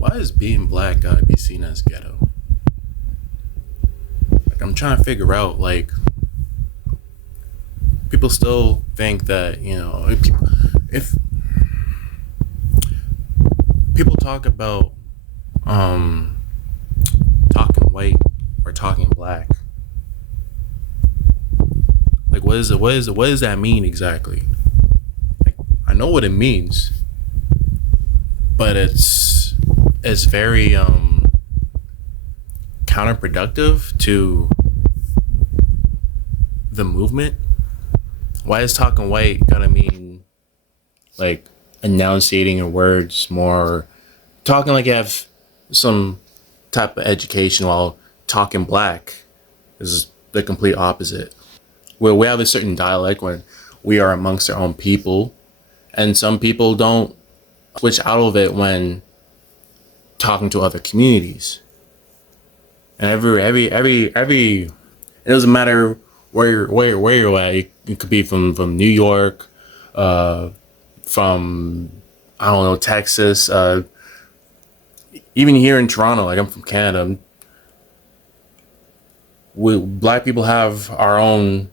Why is being black gotta be seen as ghetto? Like I'm trying to figure out. Like people still think that if people talk about um talking white or talking black, like what is it? What does that mean exactly? Like I know what it means, but it's very counterproductive to the movement. Why is talking white gotta mean like enunciating your words more, talking like you have some type of education, while talking black is the complete opposite. Where we have a certain dialect when we are amongst our own people, and some people don't switch out of it when talking to other communities. And every it doesn't matter where you're at. You could be from New York, from I don't know, Texas, even here in Toronto. Like I'm from Canada. We black people have our own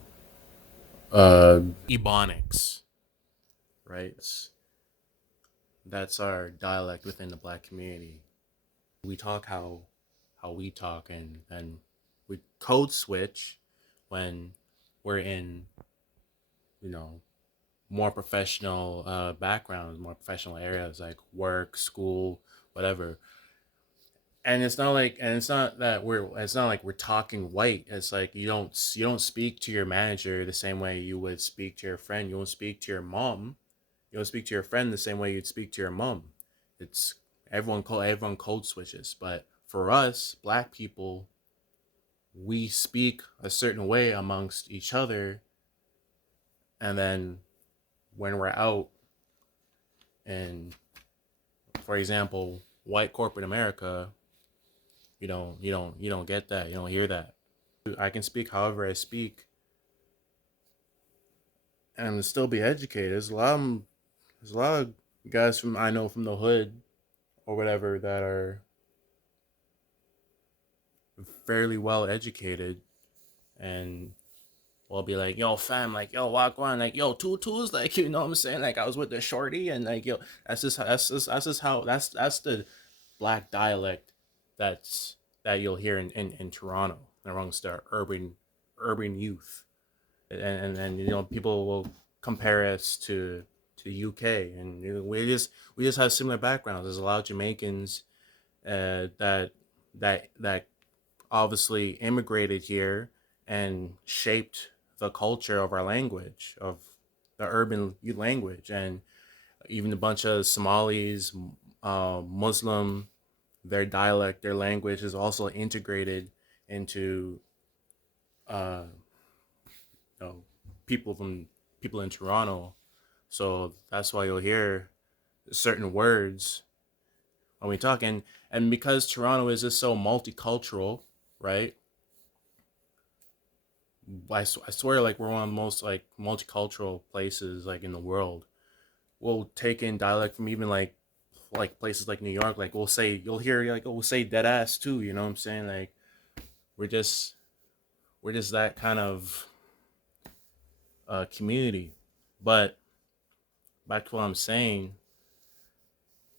ebonics, right? That's our dialect within the black community. We talk how we talk, and we code switch when we're in, you know, more professional backgrounds, more professional areas like work, school, whatever. And it's not like we're talking white. It's like you don't speak to your manager the same way you would speak to your friend. You don't speak to your mom. You don't speak to your friend the same way you'd speak to your mom. It's everyone code switches, but for us black people, we speak a certain way amongst each other, and then when we're out and, for example, white corporate America, you don't get that. You don't hear that. I can speak however I speak and still be educated. There's a lot of guys from I know from the hood or whatever that are fairly well educated, and will be like, yo, fam, like, yo, walk on, like, yo, tutus, like, you know what I'm saying? Like, I was with the shorty, and like, yo, that's just how that's the black dialect that you'll hear in Toronto amongst the urban youth, and people will compare us to UK, and we just have similar backgrounds. There's a lot of Jamaicans that obviously immigrated here and shaped the culture of our language, of the urban language, and even a bunch of Somalis, Muslim, their dialect, their language is also integrated into uh, you know, people from people in Toronto. So that's why you'll hear certain words when we talk, and because Toronto is just so multicultural, right? I swear, like we're one of the most like multicultural places like in the world. We'll take in dialect from even like places like New York. Like you'll hear like we'll say dead ass too. You know what I'm saying? Like we're just we're just that kind of community. But back to what I'm saying,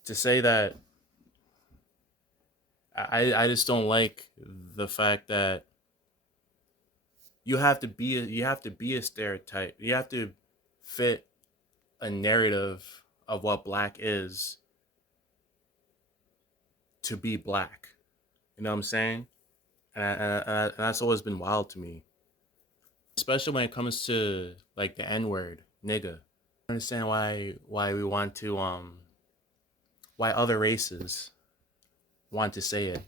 to say that I just don't like the fact that you have to be a stereotype. You have to fit a narrative of what black is to be black. You know what I'm saying? And that's always been wild to me, especially when it comes to like the N word, nigga. I understand why we want to why other races want to say it.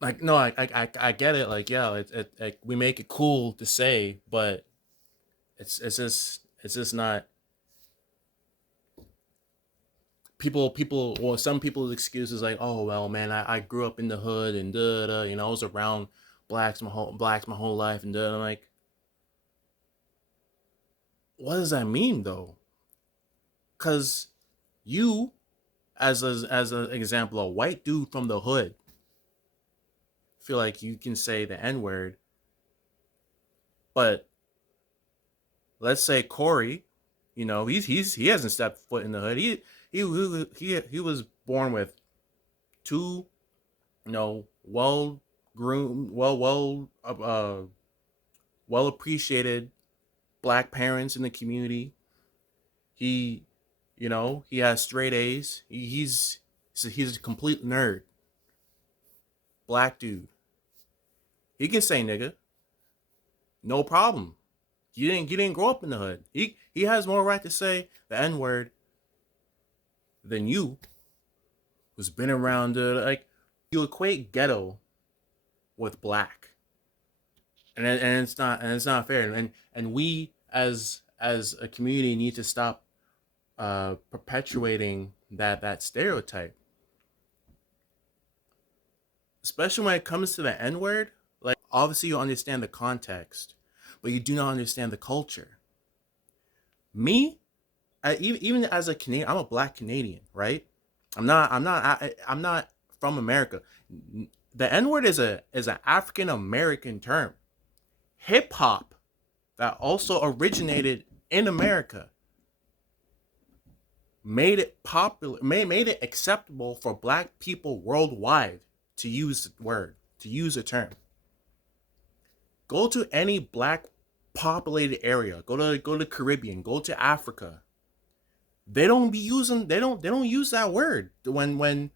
Like no, I get it. Like yeah, like we make it cool to say, but it's just not people. Well, some people's excuses like, oh well, man, I grew up in the hood and you know, I was around blacks my whole life and I'm like, what does that mean though? Because you as an example, a white dude from the hood feel like you can say the N word, but let's say Corey, he hasn't stepped foot in the hood. He was born with two, well groomed, well appreciated black parents in the community. He, he has straight A's. He's a complete nerd. Black dude. He can say nigga, no problem. You didn't grow up in the hood. He has more right to say the N word than you, who's been around. Like, you equate ghetto with black, and it's not fair. And we as a community need to stop perpetuating that stereotype, especially when it comes to the N word. Like, obviously you understand the context, but you do not understand the culture. Me, even as a Canadian, I'm a black Canadian, right? I'm not from America. The N word is an African American term. Hip hop that also originated in America made it popular, made it acceptable for black people worldwide to use the word, to use a term. Go to any black populated area. Go to the Caribbean. Go to Africa. They don't use that word when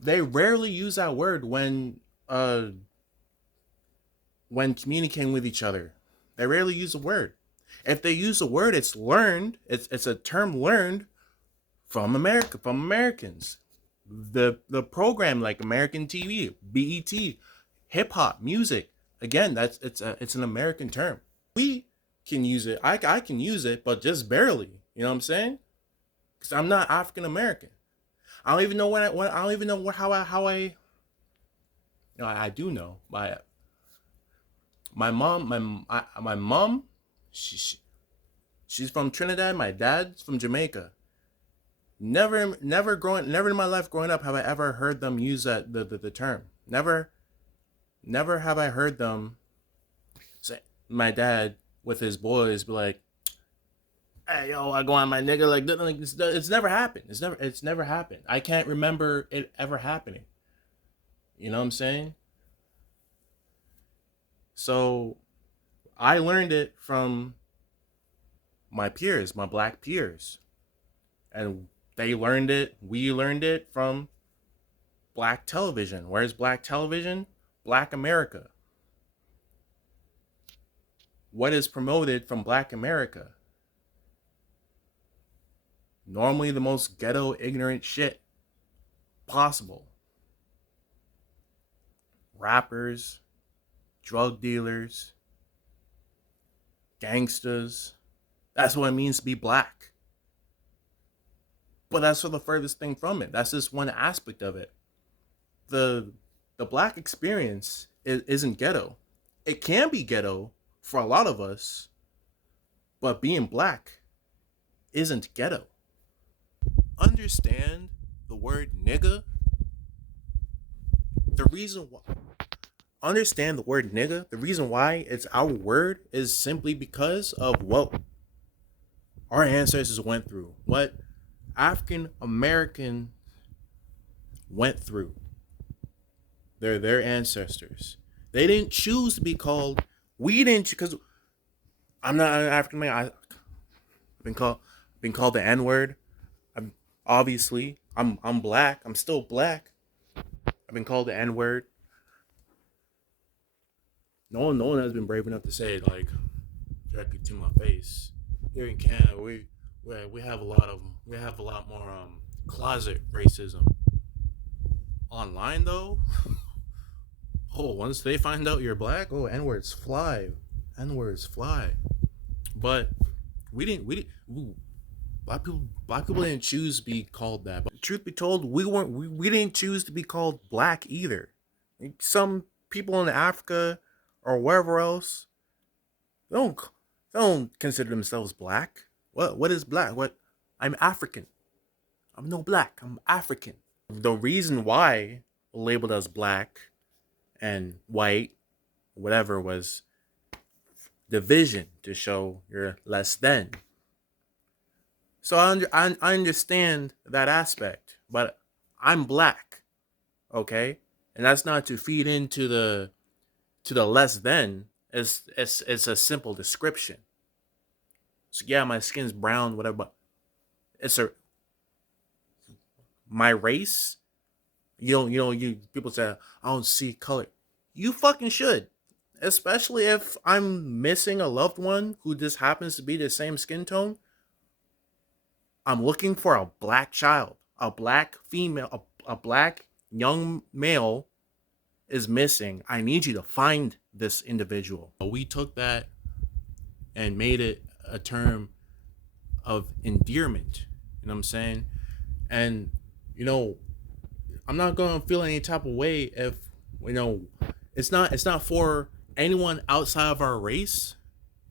they rarely use that word when communicating with each other. They rarely use a word. If they use a word, it's learned. It's a term learned from America, from Americans. The program, like American TV, BET, hip hop, music. Again, it's an American term. We can use it. I can use it, but just barely. You know what I'm saying? Because I'm not African American. I don't even know I don't even know how I. I do know my mom. She's from Trinidad. My dad's from Jamaica. Never in my life growing up have I ever heard them use the term. Never have I heard them say, my dad with his boys be like, "Hey, yo, I go on my nigga," like it's never happened. It's never happened. I can't remember it ever happening. You know what I'm saying? So I learned it from my peers, my black peers, and we learned it from black television. Where's black television? Black America. What is promoted from Black America? Normally the most ghetto, ignorant shit possible. Rappers, drug dealers, gangsters. That's what it means to be black. But that's for the furthest thing from it. That's just one aspect of it. The black experience isn't ghetto. It can be ghetto for a lot of us, but being black isn't ghetto. Understand the word nigga. The reason why understand the word nigga, the reason why it's our word is simply because of what our ancestors went through, what African American went through. They're their ancestors. They didn't choose to be called. We didn't, because I'm not an African American. I've been called the N word. I'm black. I'm still black. I've been called the N word. No one has been brave enough to say it, like, directly to my face. Here in Canada, we have a lot more closet racism. Online though, oh, once they find out you're black, oh, N words fly, N words fly. But ooh, black people didn't choose to be called that. But truth be told, we didn't choose to be called black either. Like, some people in Africa or wherever else, they don't consider themselves black. What is black? What I'm African. I'm no black. I'm African. The reason why labeled as black and white, whatever, was division to show you're less than. So I understand that aspect, but I'm black, okay, and that's not to feed into the less than. It's a simple description. So yeah, my skin's brown, whatever, but it's a my race. You people say I don't see color. You fucking should, especially if I'm missing a loved one who just happens to be the same skin tone. I'm looking for a black child, a black female, a black young male is missing. I need you to find this individual. We took that and made it a term of endearment. You know what I'm saying? And you know, I'm not gonna feel any type of way if it's not for anyone outside of our race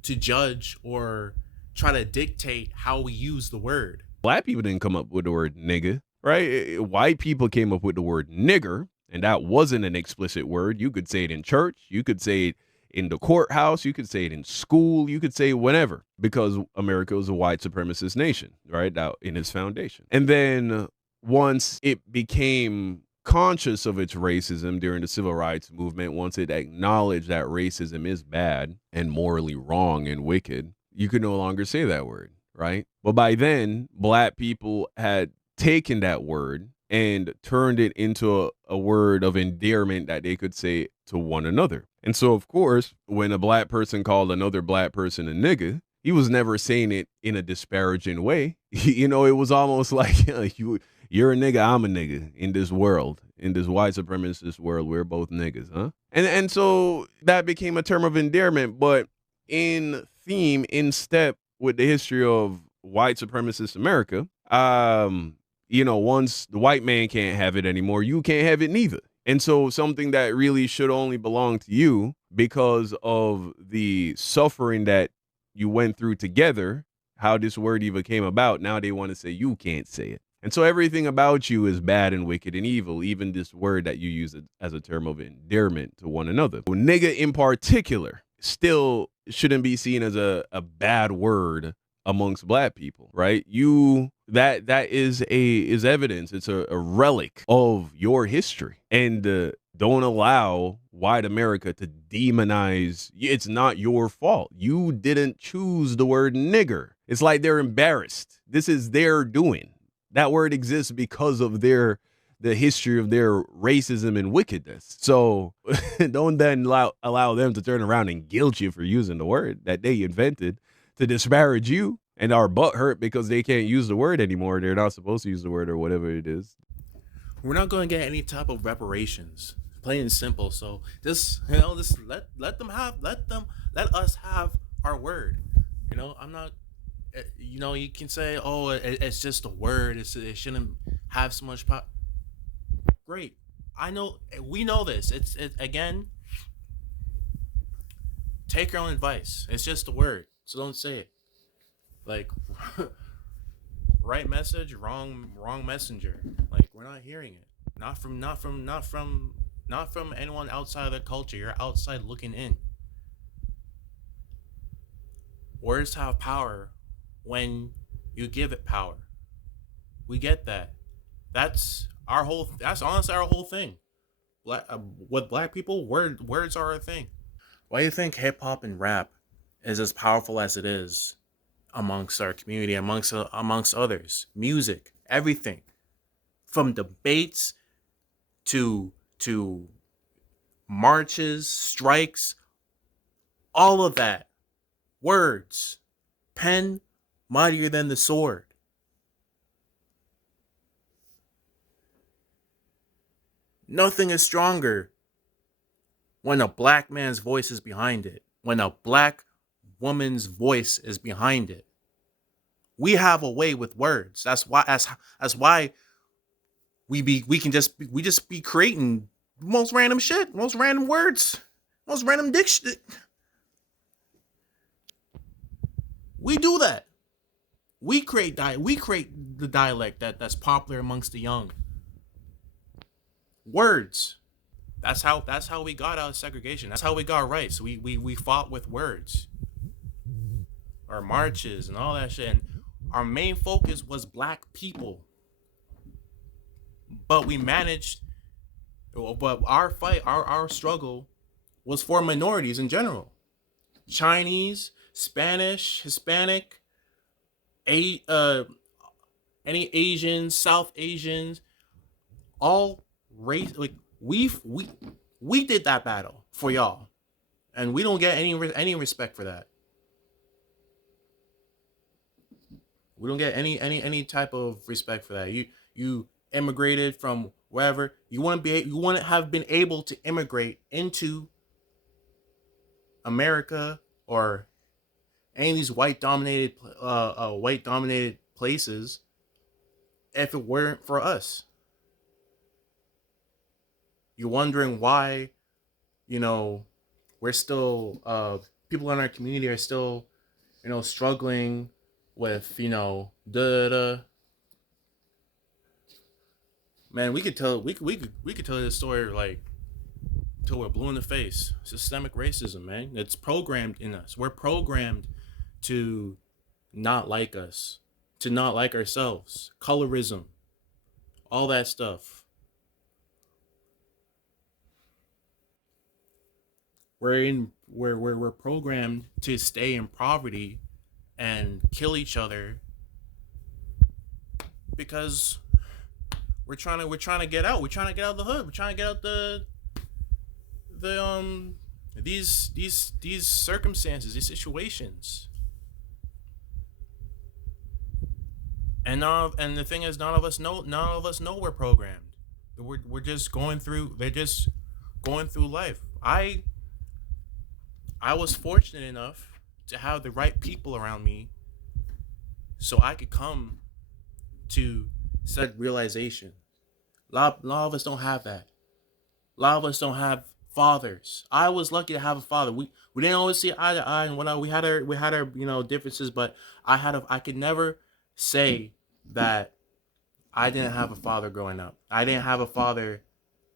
to judge or try to dictate how we use the word. Black people didn't come up with the word nigga, right? White people came up with the word nigger, and that wasn't an explicit word. You could say it in church, you could say it in the courthouse, you could say it in school, you could say it whenever, because America was a white supremacist nation, right? Now in its foundation. And then once it became conscious of its racism during the civil rights movement, once it acknowledged that racism is bad and morally wrong and wicked, you could no longer say that word, right? But by then, black people had taken that word and turned it into a word of endearment that they could say to one another. And so, of course, when a black person called another black person a nigga, he was never saying it in a disparaging way. It was almost like you're a nigga, I'm a nigga in this world, in this white supremacist world. We're both niggas, huh? And so that became a term of endearment, but in theme, in step with the history of white supremacist America, once the white man can't have it anymore, you can't have it neither. And so something that really should only belong to you because of the suffering that you went through together, how this word even came about, now they want to say you can't say it. And so everything about you is bad and wicked and evil, even this word that you use as a term of endearment to one another. Well, nigga in particular still shouldn't be seen as a bad word amongst black people, right? That is evidence. It's a relic of your history, and don't allow white America to demonize. It's not your fault. You didn't choose the word nigger. It's like they're embarrassed. This is their doing. That word exists because of the history of their racism and wickedness. So don't then allow them to turn around and guilt you for using the word that they invented to disparage you and are butthurt because they can't use the word anymore. They're not supposed to use the word or whatever it is. We're not going to get any type of reparations, plain and simple. So just let us have our word. I'm not. You can say, oh, it's just a word. It shouldn't have so much power. Great. We know this. It's again. Take your own advice. It's just a word, so don't say it. Like, right message, wrong messenger. Like, we're not hearing it. Not from anyone outside of the culture. You're outside looking in. Words have power when you give it power. We get that. That's honestly our whole thing. With black people, words are a thing. Why do you think hip hop and rap is as powerful as it is amongst our community, amongst others? Music, everything, from debates to marches, strikes, all of that. Words, pen, mightier than the sword. Nothing is stronger when a black man's voice is behind it, when a black woman's voice is behind it. We have a way with words. That's why we just be creating most random shit, most random words, most random diction. We do that. We create the dialect that's popular amongst the young. Words. That's how we got out of segregation. That's how we got rights. We fought with words. Our marches and all that shit. And our main focus was black people. But we managed, but our fight, our struggle was for minorities in general. Chinese, Spanish, Hispanic, a any Asians, South Asians, all race. Like we did that battle for y'all, and we don't get any respect for that. We don't get any type of respect for that. You immigrated from wherever you want to have been able to immigrate into America or any of these white dominated places if it weren't for us. You're wondering why, you know, we're still people in our community are still, struggling with, the man, we could tell this story like till we're blue in the face. Systemic racism, man. It's programmed in us. We're programmed to not like us, to not like ourselves. Colorism, all that stuff. We're programmed to stay in poverty and kill each other because we're trying to get out. We're trying to get out of the hood. We're trying to get out the these circumstances, these situations. And the thing is, none of us know we're programmed. We're just going through. They're just going through life. I was fortunate enough to have the right people around me, so I could come to said realization. A lot of us don't have that. A lot of us don't have fathers. I was lucky to have a father. We didn't always see eye to eye and whatnot. We had our differences, but I could never say that I didn't have a father growing up. I didn't have a father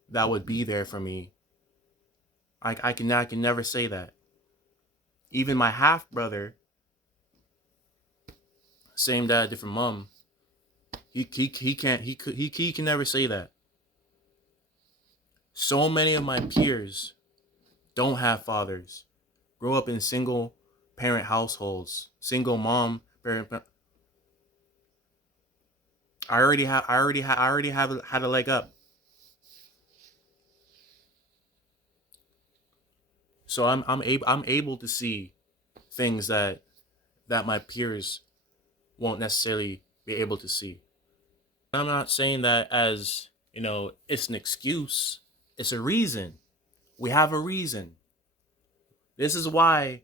that would be there for me. I can never say that. Even my half brother, same dad, different mom. He can never say that. So many of my peers don't have fathers. Grow up in single parent households, single mom parent. I already have had a leg up. So I'm able to see things that my peers won't necessarily be able to see. I'm not saying that as, it's an excuse. It's a reason. We have a reason. This is why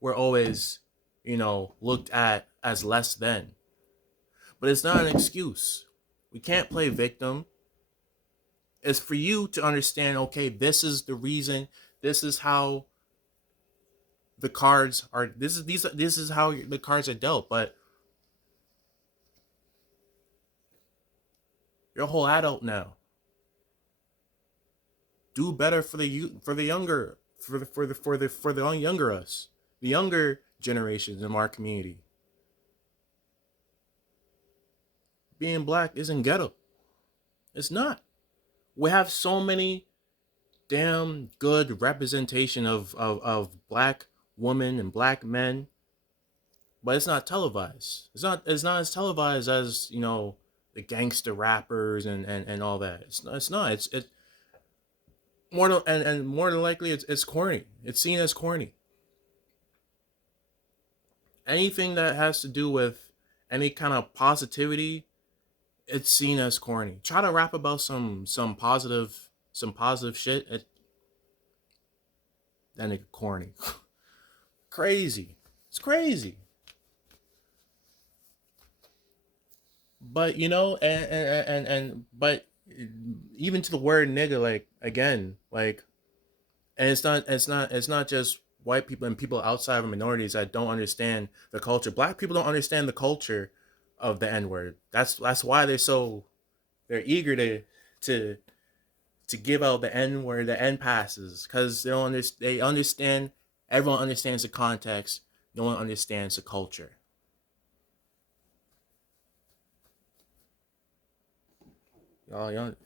we're always, looked at as less than. But it's not an excuse. We can't play victim. It's for you to understand, okay, this is the reason. This is how the cards are. This is how the cards are dealt. But you're a whole adult now. Do better for the younger for the younger us, the younger generations in our community. Being black isn't ghetto. It's not. We have so many damn good representation of black women and black men, but it's not televised. It's not as televised as the gangster rappers and all that. It's not. It's more than, and more than likely it's corny. It's seen as corny. Anything that has to do with any kind of positivity, it's seen as corny. Try to rap about some positive shit. That nigga corny. Crazy. It's crazy. But but even to the word nigga, like, again, like, and it's not just white people and people outside of minorities that don't understand the culture. Black people don't understand the culture of the N word. That's why they're eager to to give out the N word, the N passes, because they understand. Everyone understands the context. No one understands the culture.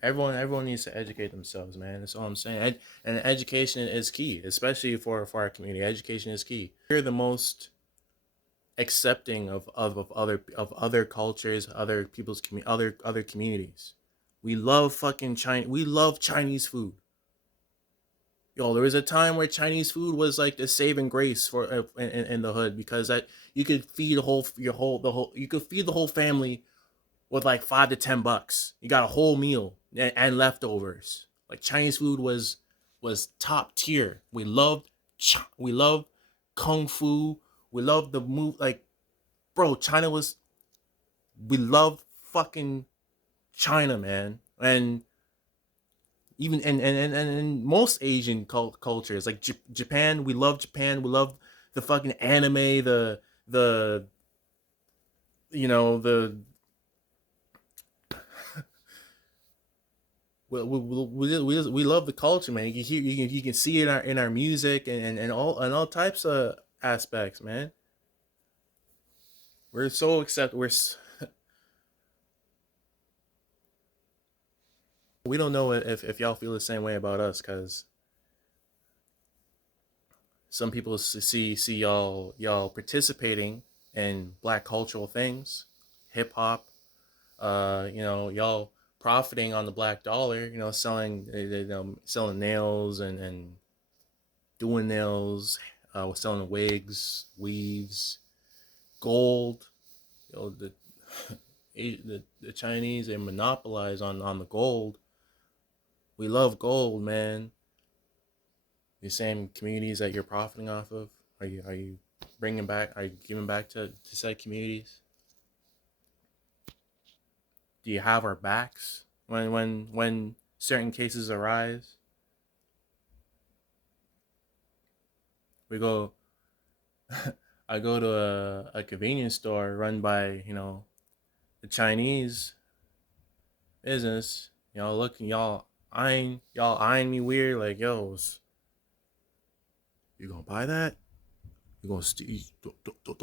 Everyone needs to educate themselves, man. That's all I'm saying. And education is key, especially for our community. Education is key. We're the most accepting of other cultures, other people's other communities. We love fucking China. We love Chinese food. Yo, there was a time where Chinese food was like the saving grace for in the hood, because that you could feed you could feed the whole family with like $5 to $10. You got a whole meal and leftovers. Like Chinese food was top tier. We loved kung fu. We loved the move. Like, bro, China was we loved fucking China, man. And even and most Asian cultures, like Japan, we love Japan. We love the fucking anime, the the we love the culture, man. You can see it in our music and all types of aspects, man. We're so accept. We don't know if y'all feel the same way about us, because some people see y'all participating in black cultural things, hip hop. Y'all profiting on the black dollar. Selling nails and doing nails, selling wigs, weaves, gold. The the Chinese, they monopolize on the gold. We love gold, man. The same communities that you're profiting off of, are you bringing back? Are you giving back to said communities? Do you have our backs when certain cases arise? We go. I go to a convenience store run by the Chinese business. Looking, y'all eyeing me weird, like, yo, you gonna buy that? You gonna steal?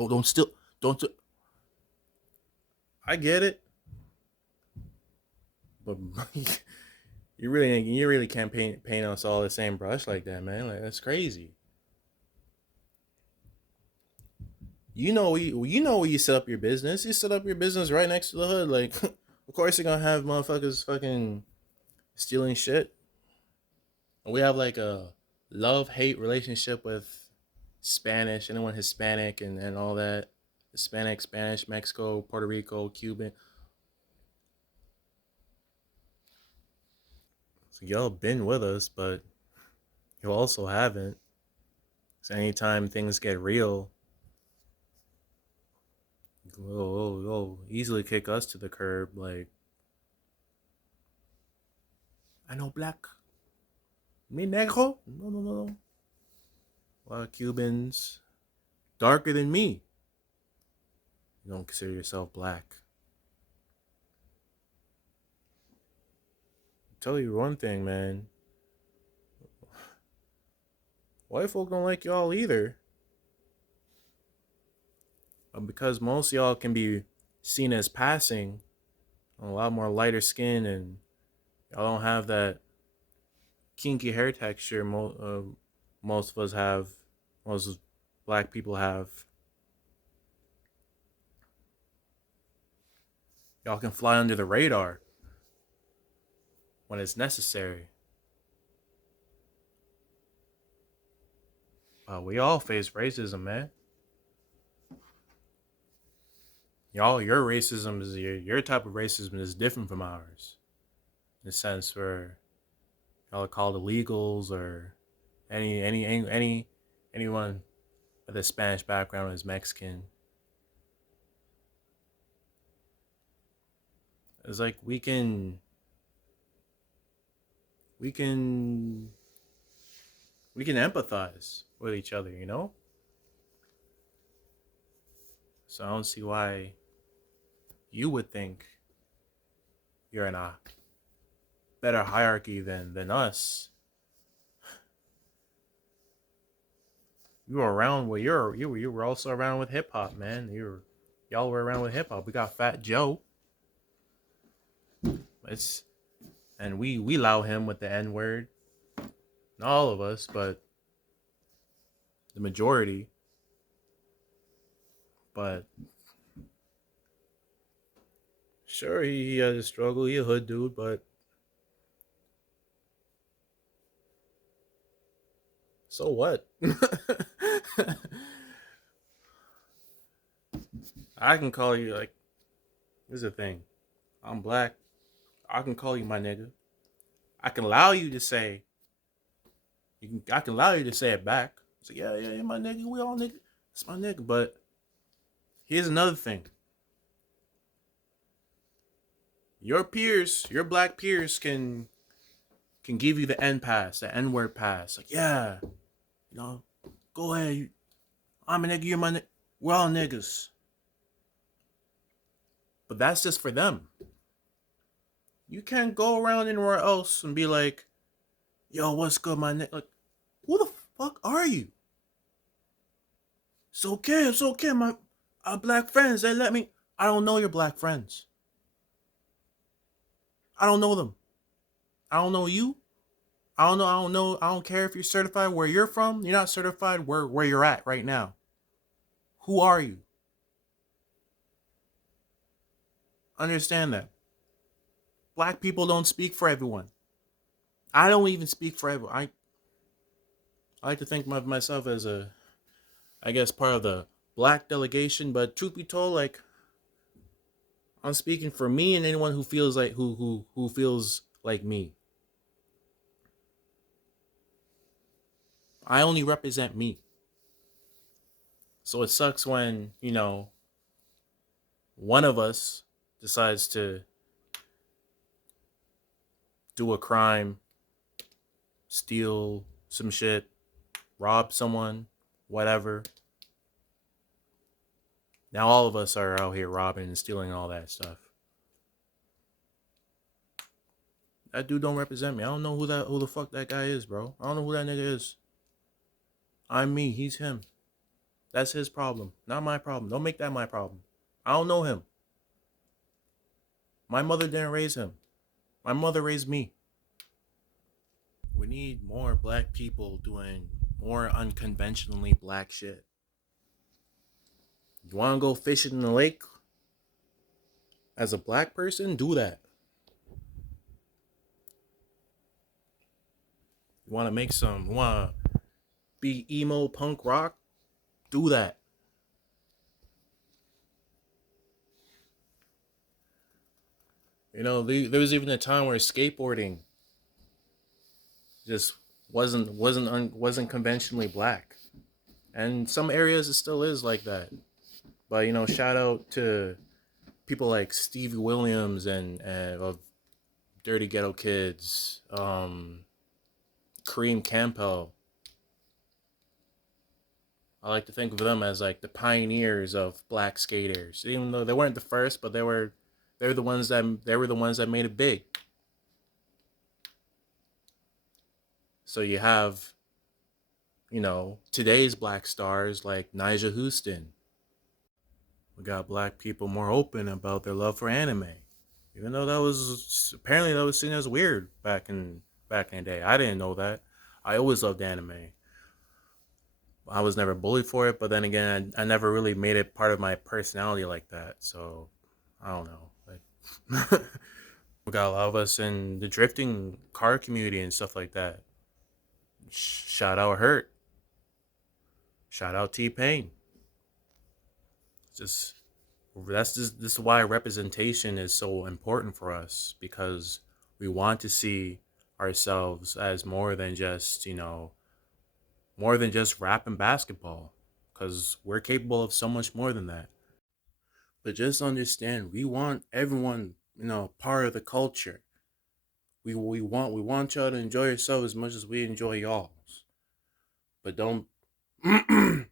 Don't steal. Don't. I get it, but you really can't paint us all the same brush like that, man. Like, that's crazy. You know where you set up your business. You set up your business right next to the hood. Like, of course you're gonna have motherfuckers fucking stealing shit. And we have like a love hate relationship with Spanish, anyone Hispanic and all that. Hispanic, Spanish, Mexico, Puerto Rico, Cuban. So y'all been with us, but you also haven't. So anytime things get real, easily kick us to the curb. Like, I know black. Me negro? No, no, no, no. A lot of Cubans darker than me. You don't consider yourself black. I'll tell you one thing, man. White folk don't like y'all either. But because most of y'all can be seen as passing, a lot more lighter skin, and y'all don't have that kinky hair texture most of us have, most black people have. Y'all can fly under the radar when it's necessary. We all face racism, man. Your racism is your type of racism is different from ours, in the sense where y'all are called illegals, or anyone with a Spanish background is Mexican. It's like we can we can empathize with each other, you know? So I don't see why you would think you're in a better hierarchy than us. You were around with you were also around with hip hop, man. Y'all were around with hip hop. We got Fat Joe. It's and we allow him with the N word. Not all of us, but the majority. But sure, he has a struggle. He a hood dude, but so what? I can call you like. Here's the thing. I'm black. I can call you my nigga. I can allow you to say. I can allow you to say it back. It's like, yeah, my nigga. We all nigga. It's my nigga. But here's another thing. Your peers, your black peers, can give you the N pass, the N word pass. Like, yeah, you know, go ahead. I'm a nigga. You're my nigga. We're all niggas. But that's just for them. You can't go around anywhere else and be like, yo, what's good, my nigga? Like, who the fuck are you? It's okay. My our black friends, they let me. I don't know your black friends. I don't know them. I don't know you. I don't care if you're certified where you're from. You're not certified where you're at right now. Who are you? Understand that. Black people don't speak for everyone. I don't even speak for everyone. I like to think of myself as I guess, part of the black delegation, but truth be told, like, I'm speaking for me and anyone who feels like who feels like me. I only represent me. So it sucks when, one of us decides to do a crime, steal some shit, rob someone, whatever. Now all of us are out here robbing and stealing all that stuff. That dude don't represent me. I don't know who the fuck that guy is, bro. I don't know who that nigga is. I'm me, he's him. That's his problem, not my problem. Don't make that my problem. I don't know him. My mother didn't raise him. My mother raised me. We need more black people doing more unconventionally black shit. You want to go fishing in the lake as a black person? Do that. You want to want to be emo punk rock? Do that. There was even a time where skateboarding just wasn't conventionally black, and some areas it still is like that. But shout out to people like Stevie Williams and of Dirty Ghetto Kids, Kareem Campbell. I like to think of them as like the pioneers of black skaters, even though they weren't the first, but they were the ones that made it big. So you have, today's black stars like Nigel Houston. We got black people more open about their love for anime, even though that was seen as weird back in the day. I didn't know that. I always loved anime. I was never bullied for it, but then again, I never really made it part of my personality like that. So I don't know. Like, we got a lot of us in the drifting car community and stuff like that. Shout out Hurt. Shout out T Pain. Just this is why representation is so important for us, because we want to see ourselves as more than just rap and basketball, because we're capable of so much more than that. But just understand, we want everyone, part of the culture. We want y'all to enjoy yourself as much as we enjoy y'all's. But We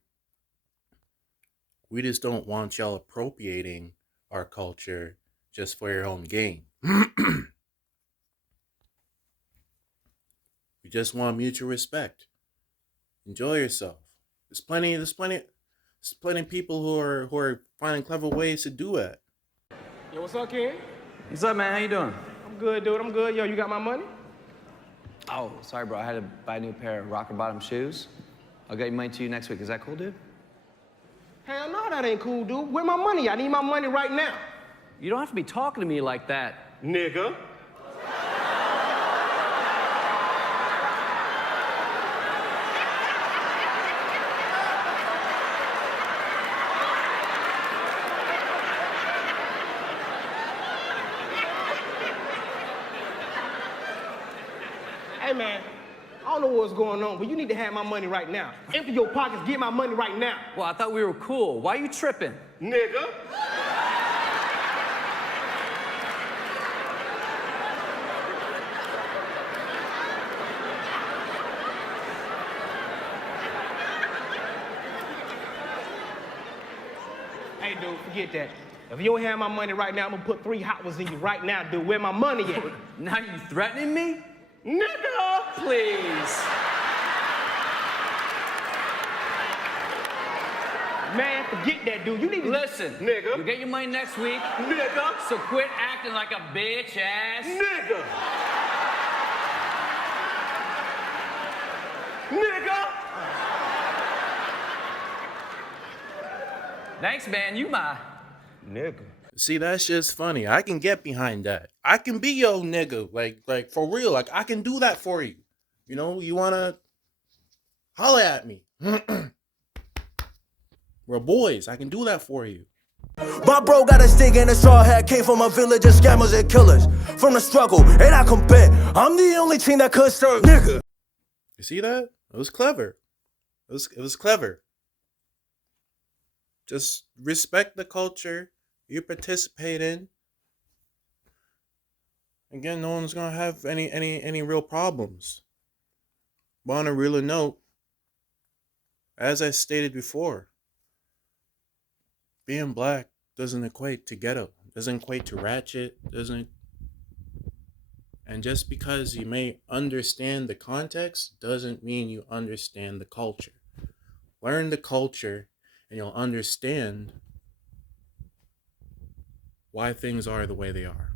just don't want y'all appropriating our culture just for your own gain. We just want mutual respect. Enjoy yourself. There's plenty of people who are finding clever ways to do it. Yo, what's up, Ken? What's up, man? How you doing? I'm good, dude. I'm good. Yo, you got my money? Oh, sorry, bro. I had to buy a new pair of rocker bottom shoes. I'll get money to you next week. Is that cool, dude? Hell no, that ain't cool, dude. Where my money? I need my money right now. You don't have to be talking to me like that. Nigga. Hey, man, I don't know what's going on, but you need to have my money right now. Empty your pockets, get my money right now. Well, I thought we were cool. Why are you tripping? Nigga. Hey, dude, forget that. If you don't have my money right now, I'm gonna put 3 hot ones in you right now, dude. Where my money at? Now you threatening me? Nigga! Please. Man, forget that, dude. You need to Listen, Nigga. you get your money next week, Nigga! so quit acting like a bitch ass. Nigga! Nigga! Thanks, man. You my... Nigga. See, that's just funny. I can get behind that. I can be your nigga, like for real. Like I can do that for you. You know, you wanna holla at me. We're boys. I can do that for you. My bro got a stick and a straw hat, came from a village of scammers and killers. From the struggle, and I compare. I'm the only team that could serve, nigga. You see that? It was clever. It was clever. Just respect the culture you participate in. Again, no one's gonna have any real problems. But on a realer note, as I stated before, being black doesn't equate to ghetto, doesn't equate to ratchet, doesn't. And just because you may understand the context doesn't mean you understand the culture. Learn the culture and you'll understand why things are the way they are.